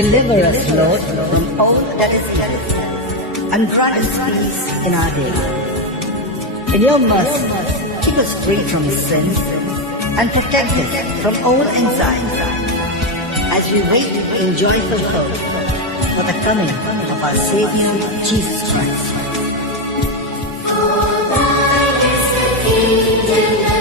Deliver us, Lord, from all that is evil, and grant us peace in our day. In your mercy, keep us free from sin and protect us from all anxiety as we wait in joyful hope for the coming of our Savior, Jesus Christ. For thine is the kingdom.